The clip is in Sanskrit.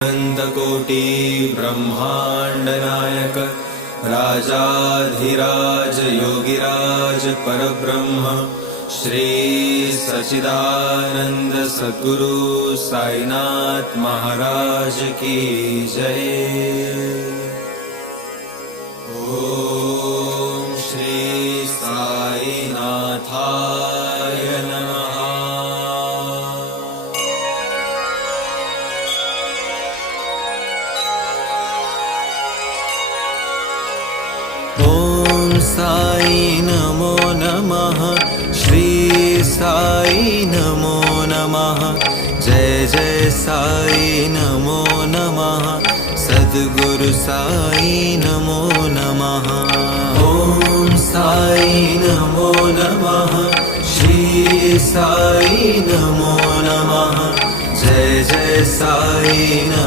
अनंतकोटी ब्रह्मांड नायक राजाधिराज योगिराज परब्रह्म श्री सच्चिदानंद सद्गुरु साईनाथ महाराज की जय। ओम श्री साईनाथाय नमः। ओम साई नमो नमः। श्री साई नमो नमः। जय जय साई नमो नमः। सद्गुरु साई नमो नमः। ओम साई नमो नमः। श्री साई नमो नमः। जय जय साई नमः।